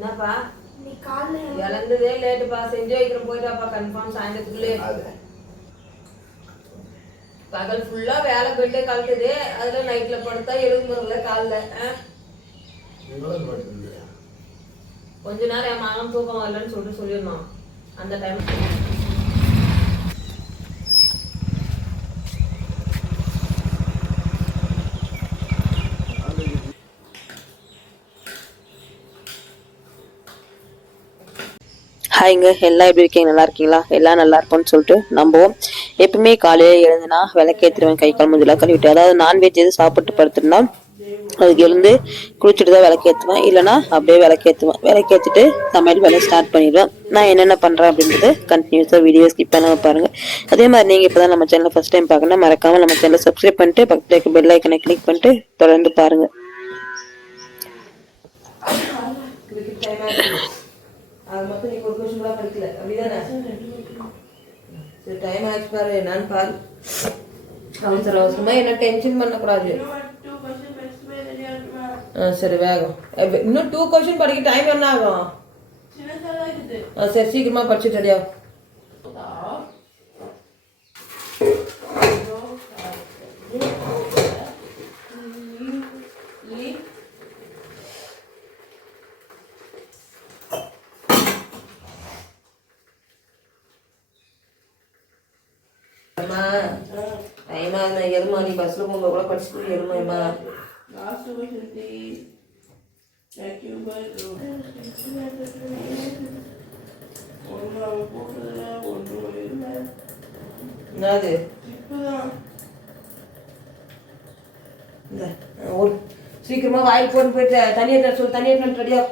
என்னப்பா நீ காலைல இழந்ததே லேட்டுப்பா. செஞ்சு வைக்கிறோம் போயிட்டாப்பா கன்ஃபார்ம் சாயந்தரத்துக்குள்ளே. பகல் ஃபுல்லா வேலை போயிட்டு கழுத்துது. அதுல நைட்ல படுத்தா எழுதுமுறைல காலில் கொஞ்ச நேரம் என் மகன் தூக்கம் வரலன்னு சொல்லியிருந்தோம் அந்த டைம். ஹாய்ங்க, எல்லாம் எப்படி இருக்கீங்க? நல்லா இருக்கீங்களா? எல்லாம் நல்லா இருக்கும்னு சொல்லிட்டு நம்புவோம். எப்பவுமே காலையில் எழுந்துனா விளக்கேற்றுவேன். கை கால் மூஞ்சிலாம் கழுவிட்டு, அதாவது நான்வெஜ் எது சாப்பிட்டு படுத்துருந்தா அதுக்கு எழுந்து குளிச்சுட்டு தான் விளக்கேற்றுவேன். இல்லைனா அப்படியே விளக்கேற்றிட்டு சமையல் வேலை ஸ்டார்ட் பண்ணிடுவேன். நான் என்னென்ன பண்ணுறேன் அப்படின்றது கண்டினியூஸாக வீடியோ ஸ்கிப் பண்ணாமல் பாருங்கள். அதே மாதிரி நீங்கள் இப்போ தான் நம்ம சேனலை ஃபஸ்ட் டைம் பார்க்கணும், மறக்காமல் நம்ம சேனலை சப்ஸ்கிரைப் பண்ணிட்டு பக்கத்தில் இருக்க பெல் ஐக்கனை கிளிக் பண்ணிட்டு தொடர்ந்து பாருங்கள். அது மட்டும் நீ ஒரு கொஸ்டின் கூட படிக்கல அப்படிதானே? சரி டைம் ஆச்சு பாரு என்னன்னு பாரு. அவசரமா என்ன டென்ஷன் பண்ணக்கூடாது. சரி வேகம். இன்னும் 2 கொஸ்டின் படிக்க டைம் என்ன ஆகும்? சரி சீக்கிரமா படிச்சுட்டு ரெடியா. டைமா எருமா நீ பஸ்ல போகும்போது கூட படிச்சுட்டு எருமாமா என்னது சீக்கிரமா வாயில் போட்டு போயிட்டு தனியாக சொல்லு. தனியாக ரெடியா.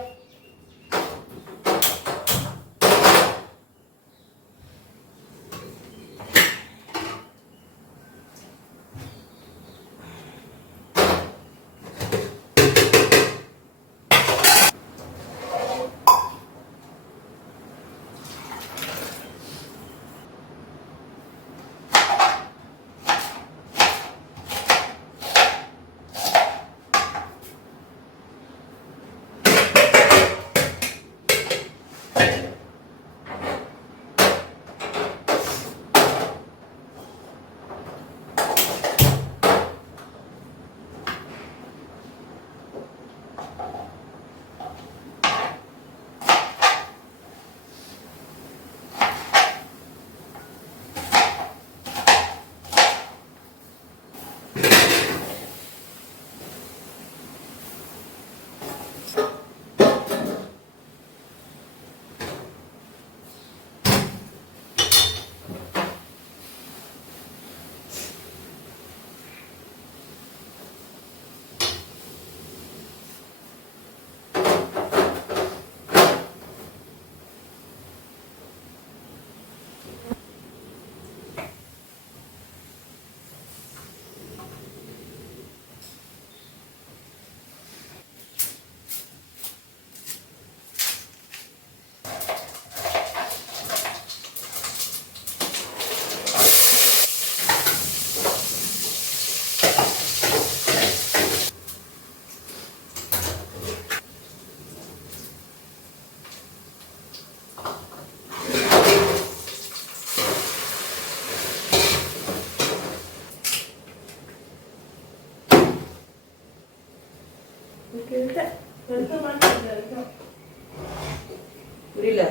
புரியல.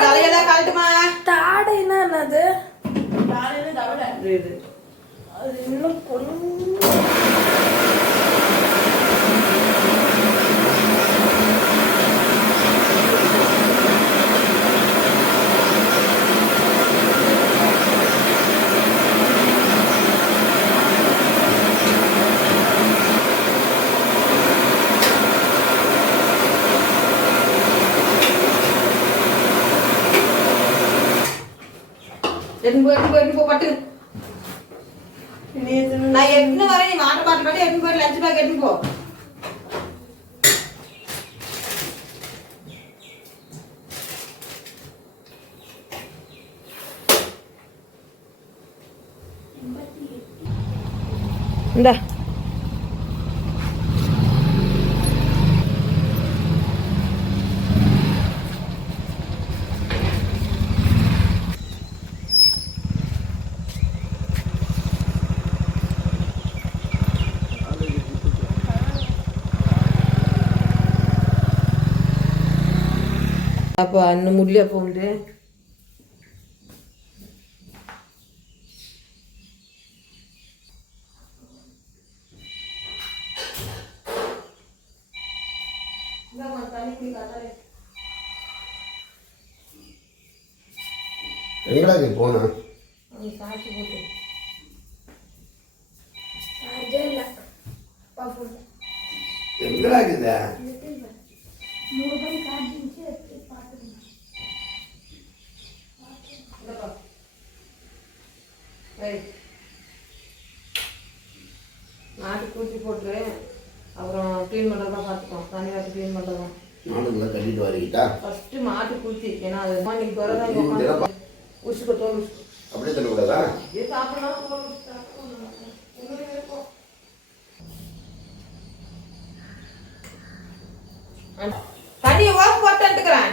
தலையெல்லாம் கழட்டுமா. தாடைன்னா என்னது? அது இன்னும் எட்டு போ பட்டு நான் எட்டு வரேன். நீ வாட்டர் பாட்டில் மட்டும் எட்டு போய் லஞ்ச் பேக் எட்டு போ. இந்த அப்போ இன்னும் முடியல போகுது. எங்கடா போன சாட்சி போட்டு எங்கடா இருக்குதா நாட்டு கூட்டி போட்டு அப்புறம் க்ளீன் பண்ணுறதா பார்த்துக்கோம். தண்ணி வாட்டி க்ளீன் பண்ணுறதா மாடுங்களை கட்டிட்டு வரீட்டா ஃபஸ்ட்டு மாட்டு கூட்டி. ஏன்னா அது இன்னைக்கு வரதான் உசுக்கு தோல் உசுக்கு அப்படியே தரக்கூடாதா இது சாப்பிடலாம். தண்ணியை வாக்கு போட்டுக்கிறேன்.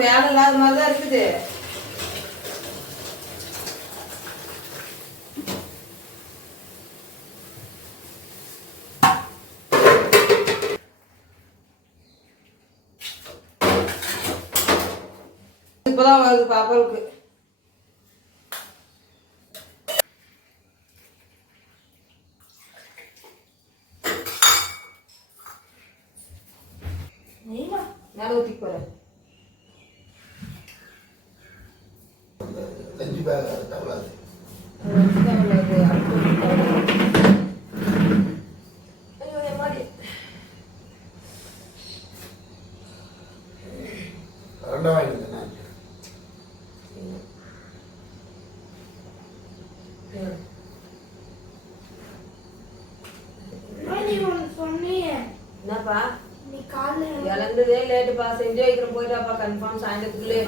வேலை இல்லாத மாதிரிதான் இருக்குது. இப்பதான் வருது பாப்பாவுக்கு. மேல ஊத்திக்கு போறேன். லஞ்சு பேக் தவளாது கரண்டா வாங்கிட்டேன் நான். என்னப்பா இழந்ததே லேட்டுப்பா. செஞ்சு வைக்கிறோம் போயிட்டாப்பா கன்ஃபார்ம் சாயந்தரத்துக்குள்ளே.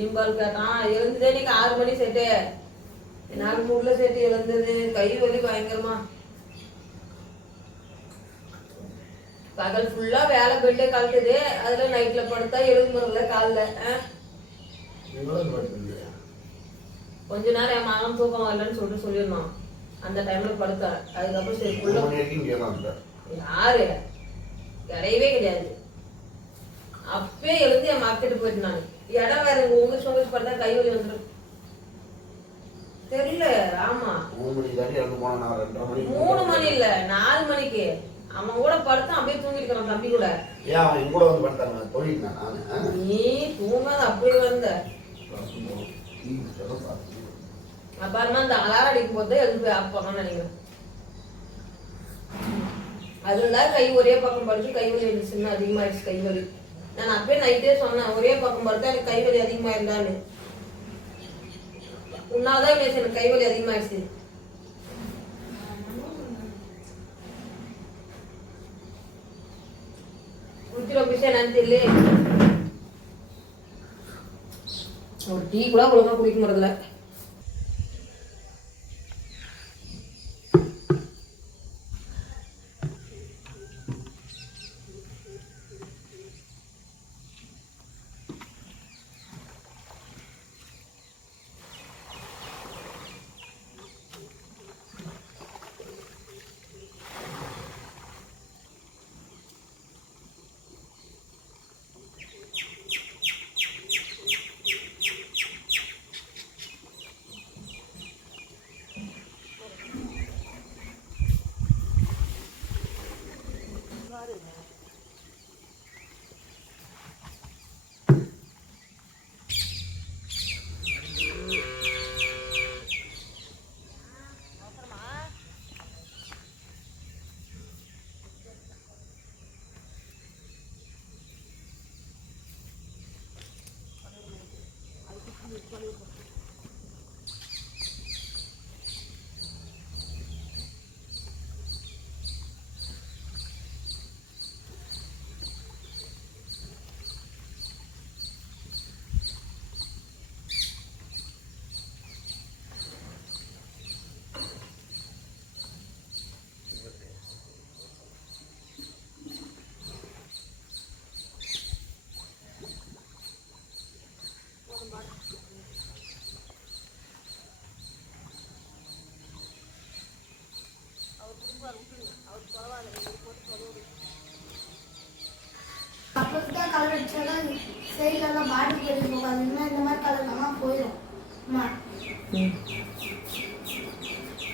ஈம்பால் கேட்டான். எழுந்ததே இன்னைக்கு 6 மணி செட்டு. என்னால் முடியல செட்டு. எழுந்தது கை வலி பயங்கரமா. பகல் ஃபுல்லா வேலை பெட்டே கழட்டுது. அதுல நைட்ல படுத்தா எழுந்து வரல காலில். கொஞ்ச நேரம் என் மகன் தூக்கம் வரலன்னு சொல்லிட்டு சொல்லிடணும். அந்த டைம்ல படுத்தேன். அதுக்கப்புறம் சரி ஃபுல்லா யாரு கிடையவே கிடையாது. அப்பே எழுந்து என் மார்க்கெட்டு போயிட்டு நான் இடம் வேற உங்க சோகஸ் பார்த்தா கை வலி வந்துடும். தெரியல. ஆமா 3 மணி இல்ல 4 மணிக்கு அவன் கூட படுத்தான். அப்படியே தூங்கிட்டு இருக்கிறான் தம்பி கூட. நீ தூங்காத அப்படியே வந்த அப்புறமா அந்த அலாரம் அடிக்கும் போது எழுந்து போய் ஆஃப் பண்ணணும்னு நினைக்கிறேன். அதுல கை ஒரே பக்கம் படுத்து கை வலி இருந்துச்சுன்னு அதிகமாயிடுச்சு கை வலி. நான் அப்பயே நைட்டே சொன்னேன் ஒரே பக்கம் படுத்தா எனக்கு கை வலி அதிகமா இருந்தான்னு. உன்னால்தான் பேச எனக்கு கை வலி அதிகமாயிடுச்சு. குடிக்கிற விஷயம் என்னன்னு தெரியல. ஒரு டீ கூட ஒழுங்கா குடிக்க முடியல. சைட்லலாம் பாட்டில் கட்டி போகாதுன்னா இந்த மாதிரி கலர்லாம் போயிடும். அம்மா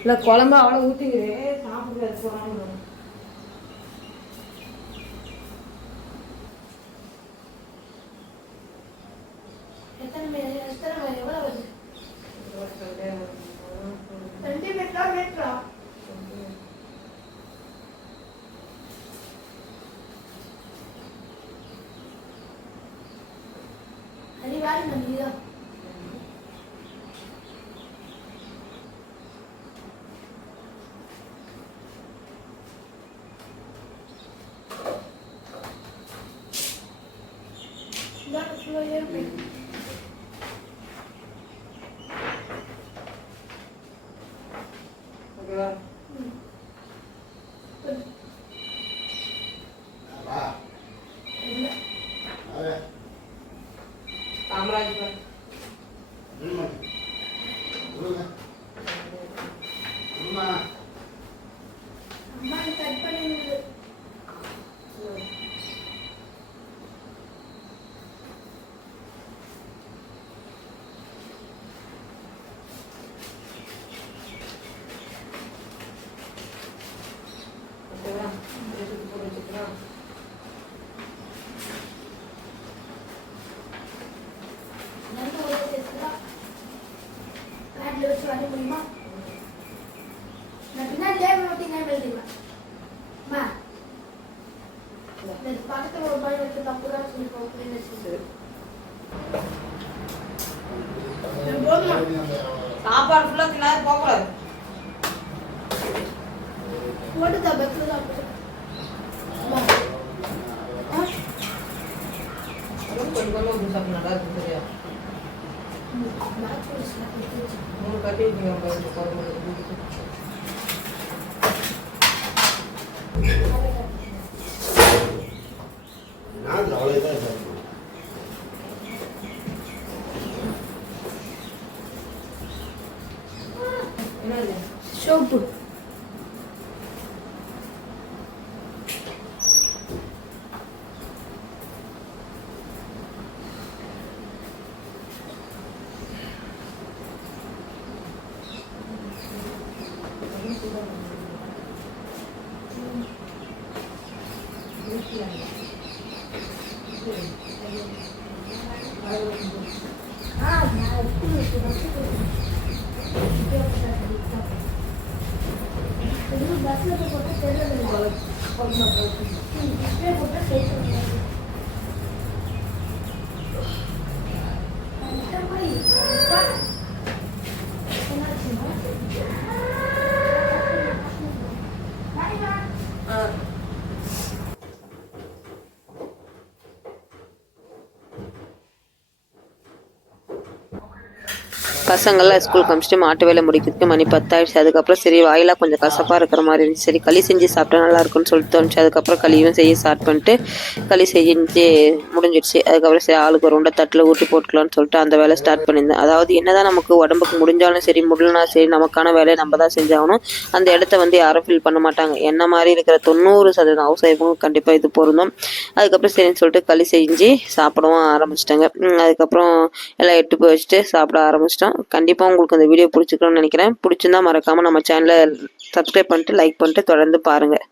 இல்லை குழம்பு அவ்வளோ ஊற்றிக்கிறே சாப்பிட்டு போகிறாங்க. எத்தனை எவ்வளோ வருது? 2 மீட்டரா? அது வேறு நம்பிதான். ஓகேவா? வா. வாங்க. காமராஜ் கொடுங்க. கொடுங்க. கொடுமா. அம்மா கட் பண்ணிடுது. ஓகேவா? போட்டு வச்சுக்கலாம். நண்டு ஒரு சேர்த்துக்கா. பேட்ல வச்சு வர முடியுமா? நான் பின்னாடி லேபிள் ஒட்டி நேம் எழுதிடுவேன். அம்மா இந்த பக்கத்தில் ஒரு பையன் வச்சு தப்பு தான் சொல்லிப்போம். போதுமா? சாப்பாடு ஃபுல்லாக தின்னாது போகக்கூடாது. போட்டு தான் பக்கில் தான் போட்டு. அதுவும் கொஞ்சம் கொஞ்சம் ஊற்றி சாப்பிட்டு நல்லா இருக்கும். சரியா? 3 கட்டி வச்சுக்கோங்க. நான் அவ்வளோதான் சாப்பிடுவேன். என்னது? சோப்பு. பஸ்ல போட்டு தெரியல. போட்டு சேர்த்து பசங்கள்லாம் ஸ்கூலுக்கு அனுப்பிச்சிட்டு மாட்டு வேலை முடிக்கிறதுக்கு மணி 10 ஆயிடுச்சு. அதுக்கப்புறம் சரி வாயிலாம் கொஞ்சம் கசப்பாக இருக்கிற மாதிரி இருந்துச்சு. சரி களி செஞ்சு சாப்பிட்டா நல்லா இருக்கும்னு சொல்லிட்டு தோணுச்சு. அதுக்கப்புறம் களியும் செய்ய ஸ்டார்ட் பண்ணிட்டு களி செஞ்சு முடிஞ்சிடுச்சு. அதுக்கப்புறம் சரி ஆளுக்கு ஒரு உண்டை தட்டில் ஊற்றி போட்டுக்கலாம்னு சொல்லிட்டு அந்த வேலை ஸ்டார்ட் பண்ணியிருந்தேன். அதாவது என்னதான் நமக்கு உடம்புக்கு முடிஞ்சாலும் சரி முடியலனா சரி நமக்கான வேலையை நம்ம தான் செஞ்சாகணும். அந்த இடத்த வந்து யாரும் ஃபில் பண்ண மாட்டாங்க. என்ன மாதிரி இருக்கிற 90% ஹவுஸ் ஒய்ஃபும் கண்டிப்பாக இது பொருந்தும். அதுக்கப்புறம் சரின்னு சொல்லிட்டு களி செஞ்சு சாப்பிடவும் ஆரம்பிச்சிட்டாங்க. அதுக்கப்புறம் எல்லாம் எட்டு போய் வச்சுட்டு சாப்பிட ஆரம்பிச்சிட்டோம். கண்டிப்பாக உங்களுக்கு அந்த வீடியோ பிடிச்சிக்கணும்னு நினைக்கிறேன். பிடிச்சிருந்தா மறக்காமல் நம்ம சேனலை சப்ஸ்கிரைப் பண்ணிட்டு லைக் பண்ணிட்டு தொடர்ந்து பாருங்கள்.